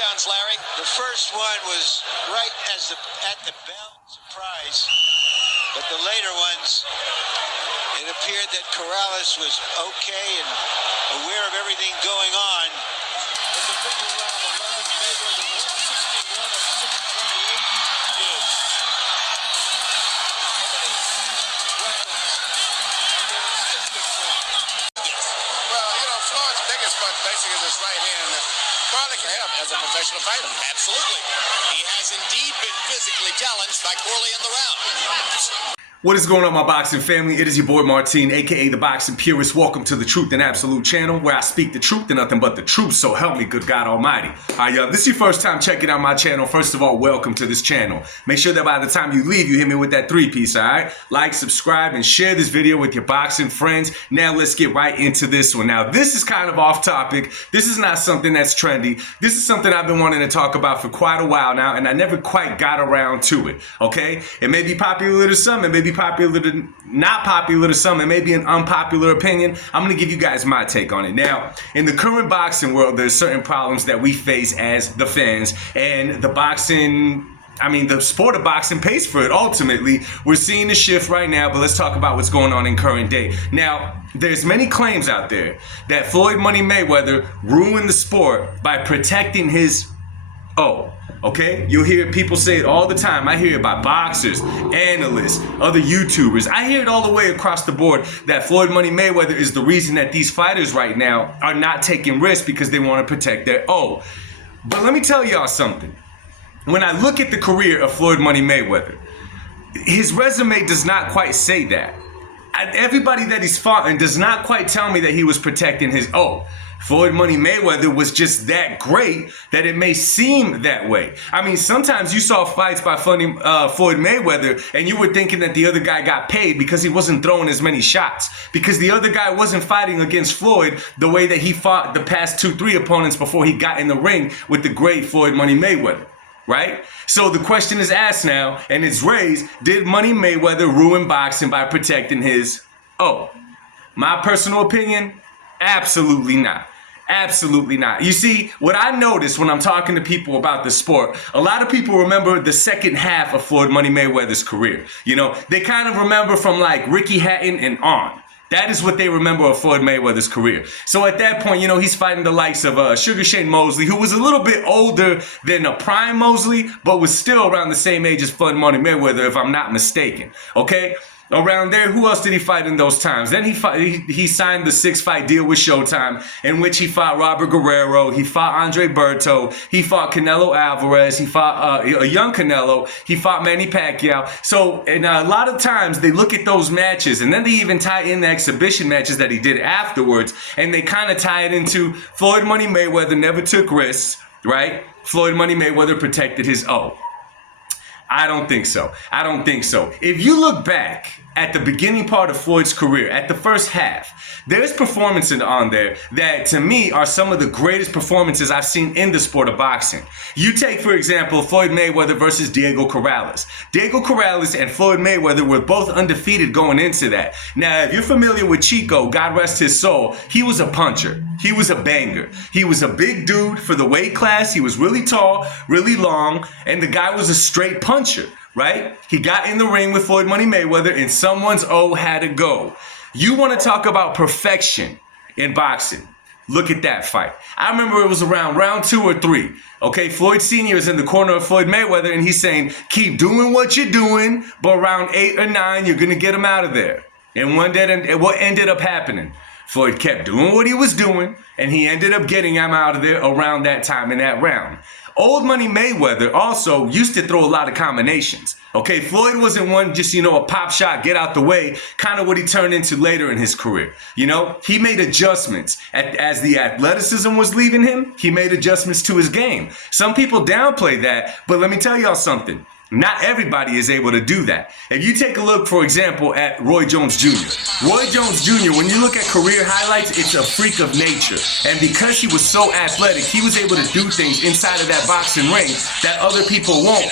takedowns, Larry. The first one was right at the bell, surprise. But the later ones, it appeared that Corrales was okay and aware of everything going on. In the figure round 11, Mayweather 161 of 628 is. Weapons and their instinctive form. Well, you know, Floyd's biggest one basically is his right hand. Probably can have as a professional fighter. Absolutely. He has indeed been physically challenged by Corley in the round. What is going on, my boxing family? It is your boy Martin, aka the Boxing Purist. Welcome to the Truth and Absolute channel, where I speak the truth and nothing but the truth. So help me, good God Almighty. All right, y'all. This is your first time checking out my channel. First of all, welcome to this channel. Make sure that by the time you leave, you hit me with that 3-piece. All right, like, subscribe, and share this video with your boxing friends. Now let's get right into this one. Now this is kind of off topic. This is not something that's trendy. This is something I've been wanting to talk about for quite a while now, and I never quite got around to it. Okay, it may be popular to some, it may be popular to not popular to some, it may be an unpopular opinion. I'm going to give you guys my take on it. Now, in the current boxing world, there's certain problems that we face as the fans, and the sport of boxing pays for it. Ultimately, we're seeing the shift right now, but let's talk about what's going on in current day. Now, there's many claims out there that Floyd Money Mayweather ruined the sport by protecting his okay? You'll hear people say it all the time. I hear it by boxers, analysts, other YouTubers. I hear it all the way across the board that Floyd Money Mayweather is the reason that these fighters right now are not taking risks because they want to protect their But let me tell y'all something. When I look at the career of Floyd Money Mayweather, his resume does not quite say that. Everybody that he's fought and does not quite tell me that he was protecting his Floyd Money Mayweather was just that great that it may seem that way. I mean, sometimes you saw fights by Floyd Mayweather and you were thinking that the other guy got paid because he wasn't throwing as many shots, because the other guy wasn't fighting against Floyd the way that he fought the past 2-3 opponents before he got in the ring with the great Floyd Money Mayweather. Right? So the question is asked now, and it's raised, did Money Mayweather ruin boxing by protecting his My personal opinion, absolutely not. Absolutely not. You see, what I notice when I'm talking to people about the sport, a lot of people remember the second half of Floyd Money Mayweather's career. You know, they kind of remember from like Ricky Hatton and on. That is what they remember of Floyd Mayweather's career. So at that point, you know, he's fighting the likes of Sugar Shane Mosley, who was a little bit older than a prime Mosley, but was still around the same age as Floyd Money Mayweather, if I'm not mistaken. Okay? Around there, who else did he fight in those times? Then he signed the 6-fight deal with Showtime, in which he fought Robert Guerrero, he fought Andre Berto, he fought Canelo Alvarez, he fought a young Canelo, he fought Manny Pacquiao. So, and a lot of times they look at those matches, and then they even tie in the exhibition matches that he did afterwards, and they kind of tie it into Floyd Money Mayweather never took risks, right? Floyd Money Mayweather protected his I don't think so. I don't think so. If you look back at the beginning part of Floyd's career, at the first half, there's performances on there that to me are some of the greatest performances I've seen in the sport of boxing. You take, for example, Floyd Mayweather versus Diego Corrales. Diego Corrales and Floyd Mayweather were both undefeated going into that. Now, if you're familiar with Chico, God rest his soul, he was a puncher. He was a banger. He was a big dude for the weight class. He was really tall, really long, and the guy was a straight puncher. Right? He got in the ring with Floyd Money Mayweather and someone's had to go. You want to talk about perfection in boxing? Look at that fight. I remember it was around round 2 or 3. Okay, Floyd Sr. is in the corner of Floyd Mayweather and he's saying, keep doing what you're doing, but around 8 or 9, you're going to get him out of there. And what ended up happening? Floyd kept doing what he was doing and he ended up getting him out of there around that time in that round. Old Money Mayweather also used to throw a lot of combinations. Okay, Floyd wasn't one just, you know, a pop shot, get out the way, kind of what he turned into later in his career. You know, he made adjustments. As the athleticism was leaving him, he made adjustments to his game. Some people downplay that, but let me tell y'all something. Not everybody is able to do that. If you take a look, for example, at Roy Jones Jr. Roy Jones Jr., when you look at career highlights, it's a freak of nature. And because he was so athletic, he was able to do things inside of that boxing ring that other people weren't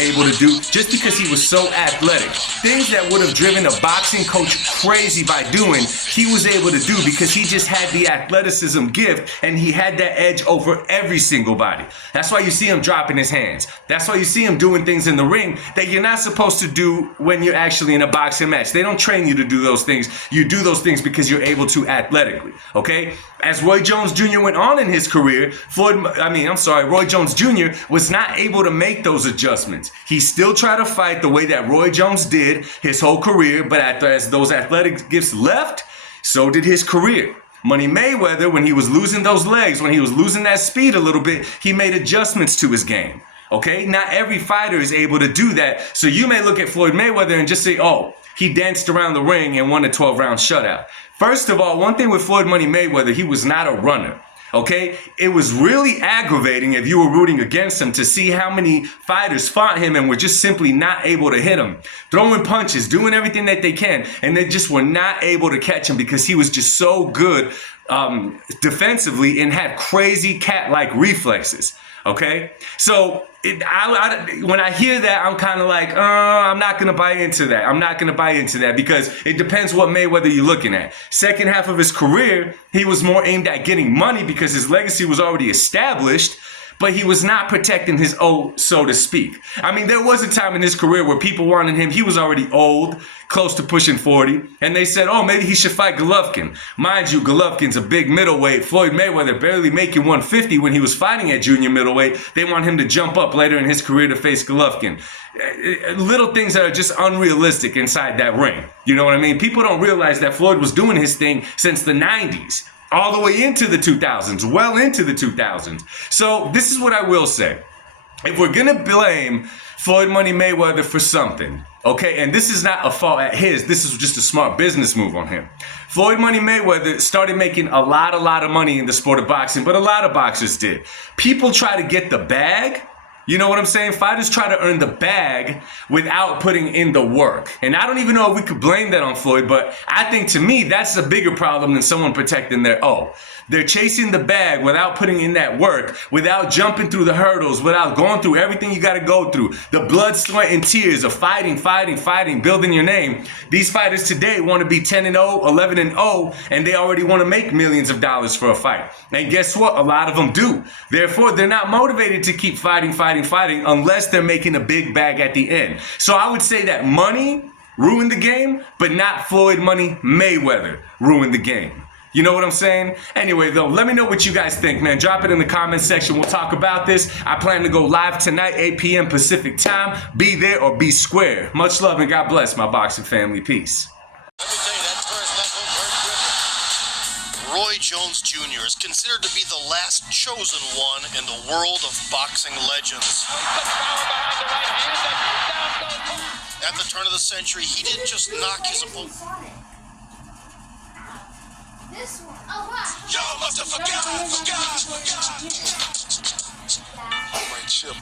able to do just because he was so athletic. Things that would have driven a boxing coach crazy by doing, he was able to do because he just had the athleticism gift and he had that edge over every single body. That's why you see him dropping his hands. That's why you see him doing things in the ring that you're not supposed to do when you're actually in a boxing match. They don't train you to do those things. You do those things because you're able to athletically, okay? As Roy Jones Jr. went on in his career, Roy Jones Jr. was not able to make those adjustments. He still tried to fight the way that Roy Jones did his whole career, but as those athletic gifts left, so did his career. Money Mayweather, when he was losing those legs, when he was losing that speed a little bit, he made adjustments to his game. Okay, not every fighter is able to do that. So you may look at Floyd Mayweather and just say, oh, he danced around the ring and won a 12-round shutout. First of all, one thing with Floyd Money Mayweather, he was not a runner. Okay, it was really aggravating if you were rooting against him to see how many fighters fought him and were just simply not able to hit him. Throwing punches, doing everything that they can, and they just were not able to catch him because he was just so good defensively and had crazy cat-like reflexes. Okay, so when I hear that, I'm kind of like, I'm not going to buy into that. I'm not going to buy into that because it depends what Mayweather you're looking at. Second half of his career, he was more aimed at getting money because his legacy was already established, but he was not protecting his old, so to speak. I mean, there was a time in his career where people wanted him. He was already old, close to pushing 40, and they said, oh, maybe he should fight Golovkin. Mind you, Golovkin's a big middleweight. Floyd Mayweather barely making 150 when he was fighting at junior middleweight. They want him to jump up later in his career to face Golovkin. Little things that are just unrealistic inside that ring. You know what I mean? People don't realize that Floyd was doing his thing since the 90s. All the way into the 2000s, well into the 2000s. So this is what I will say. If we're going to blame Floyd Money Mayweather for something, okay, and this is not a fault at his, this is just a smart business move on him. Floyd Money Mayweather started making a lot of money in the sport of boxing, but a lot of boxers did. People try to get the bag. You know what I'm saying? Fighters try to earn the bag without putting in the work. And I don't even know if we could blame that on Floyd, but I think to me, that's a bigger problem than someone protecting their O. They're chasing the bag without putting in that work, without jumping through the hurdles, without going through everything you got to go through. The blood, sweat, and tears of fighting, building your name. These fighters today want to be 10-0, 11-0, and they already want to make millions of dollars for a fight. And guess what? A lot of them do. Therefore, they're not motivated to keep fighting unless they're making a big bag at the end. So I would say that money ruined the game, but not Floyd Money Mayweather ruined the game. You know what I'm saying? Anyway, though, let me know what you guys think, man. Drop it in the comment section. We'll talk about this. I plan to go live tonight, 8 p.m. Pacific time. Be there or be square. Much love and God bless my boxing family. Peace. Let me tell you, that first knuckle hurt Griffin. Roy Jones Jr. is considered to be the last chosen one in the world of boxing legends. At the turn of the century, he didn't just knock his opponent. This one. Oh, wow. Y'all must have forgot. Great chip.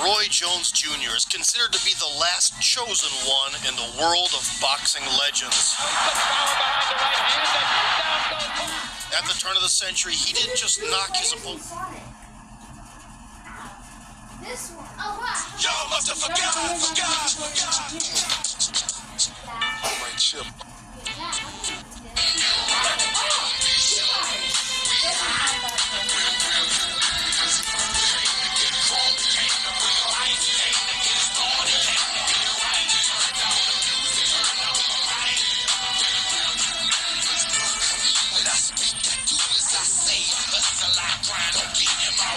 Roy Jones Jr. is considered to be the last chosen one in the world of boxing legends. At the turn of the century, he didn't just knock his opponent. This one. Oh, wow. Y'all must have forgot. Great chip.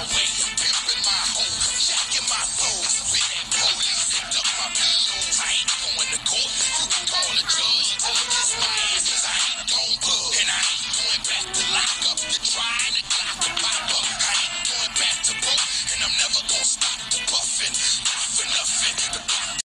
way. Pimping my hoe, jacking my flow. Been that police and duck my pillows. I ain't going to court. You can call a judge or kiss my ass, 'cause I ain't gon' bug. And I ain't going back to lock up. You're trying to clock and pop up. I ain't going back to broke. And I'm never gonna stop the buffing. Not for nothing. The block